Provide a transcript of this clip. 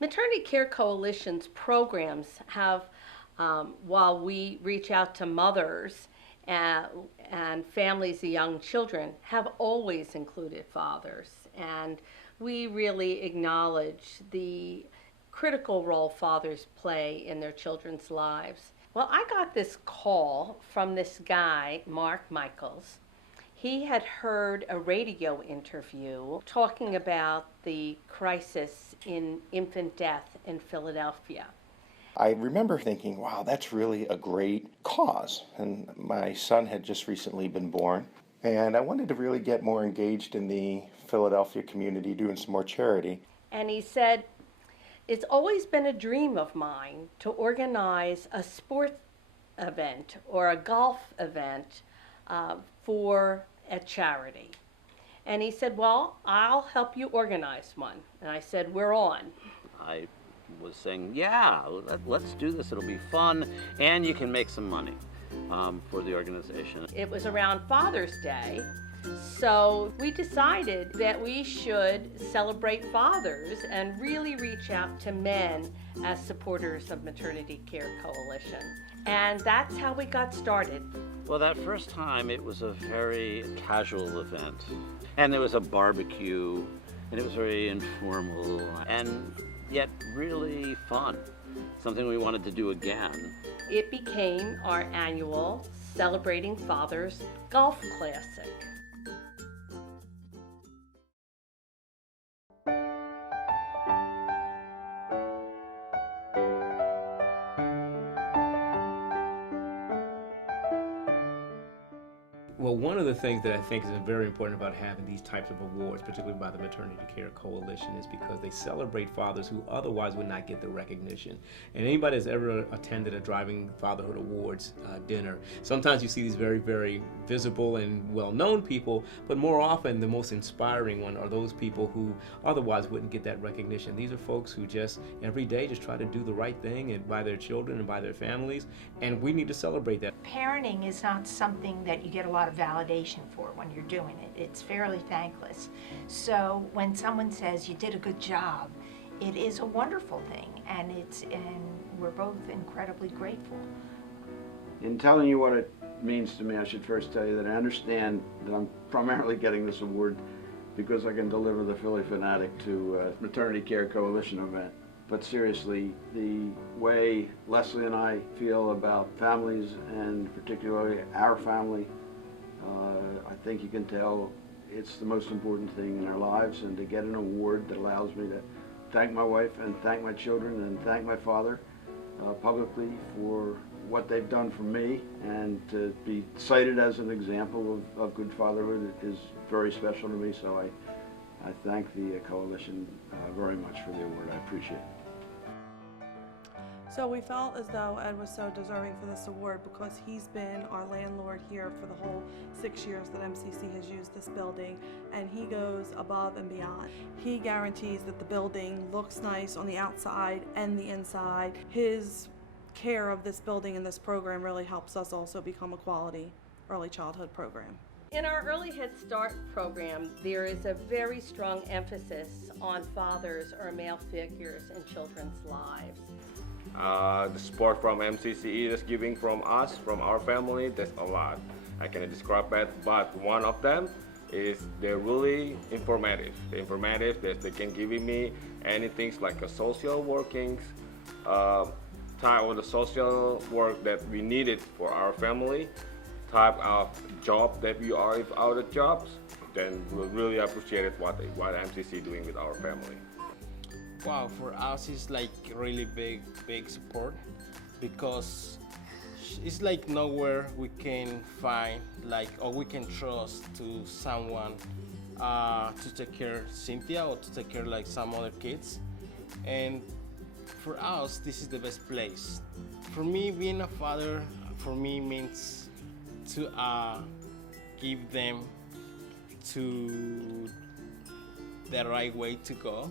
Maternity Care Coalition's programs have, while we reach out to mothers and families of young children, have always included fathers. And we really acknowledge the critical role fathers play in their children's lives. Well, I got this call from this guy, Mark Michaels. He had heard a radio interview talking about the crisis in infant death in Philadelphia. I remember thinking, wow, that's really a great cause. And my son had just recently been born. And I wanted to really get more engaged in the Philadelphia community, doing some more charity. And he said, it's always been a dream of mine to organize a sport event or a golf event for a charity. And he said, well, I'll help you organize one. And I said, we're on. I was saying, yeah, let's do this. It'll be fun, and you can make some money for the organization. It was around Father's Day, so we decided that we should celebrate fathers and really reach out to men as supporters of Maternity Care Coalition. And that's how we got started. Well, that first time it was a very casual event, and there was a barbecue, and it was very informal and yet really fun. Something we wanted to do again. It became our annual Celebrating Fathers Golf Classic. Well, one of the things that I think is very important about having these types of awards, particularly by the Maternity Care Coalition, is because they celebrate fathers who otherwise would not get the recognition. And anybody that's ever attended a Driving Fatherhood Awards dinner, sometimes you see these very, very visible and well-known people, but more often the most inspiring one are those people who otherwise wouldn't get that recognition. These are folks who just every day just try to do the right thing and by their children and by their families, and we need to celebrate that. Parenting is not something that you get a lot of validation for when you're doing it. It's fairly thankless. So when someone says you did a good job, it is a wonderful thing, and we're both incredibly grateful. In telling you what it means to me, I should first tell you that I understand that I'm primarily getting this award because I can deliver the Philly Fanatic to a Maternity Care Coalition event. But seriously, the way Leslie and I feel about families, and particularly our family, I think you can tell it's the most important thing in our lives, and to get an award that allows me to thank my wife and thank my children and thank my father publicly for what they've done for me, and to be cited as an example of good fatherhood is very special to me. So I thank the coalition very much for the award. I appreciate it. So we felt as though Ed was so deserving for this award because he's been our landlord here for the whole 6 years that MCC has used this building, and he goes above and beyond. He guarantees that the building looks nice on the outside and the inside. His care of this building and this program really helps us also become a quality early childhood program. In our Early Head Start program, there is a very strong emphasis on fathers or male figures in children's lives. The support from MCC is giving from us, from our family, that's a lot. I cannot describe that, but one of them is they're really informative. The informative that they can give me anything like a social workings, type of the social work that we needed for our family, type of job that we are out of jobs, then we'll really appreciate it what MCC doing with our family. Wow, for us it's like really big support, because it's like nowhere we can find or we can trust to someone to take care of Cynthia or to take care of some other kids. And for us, this is the best place. For me, being a father, for me means to give them to the right way to go.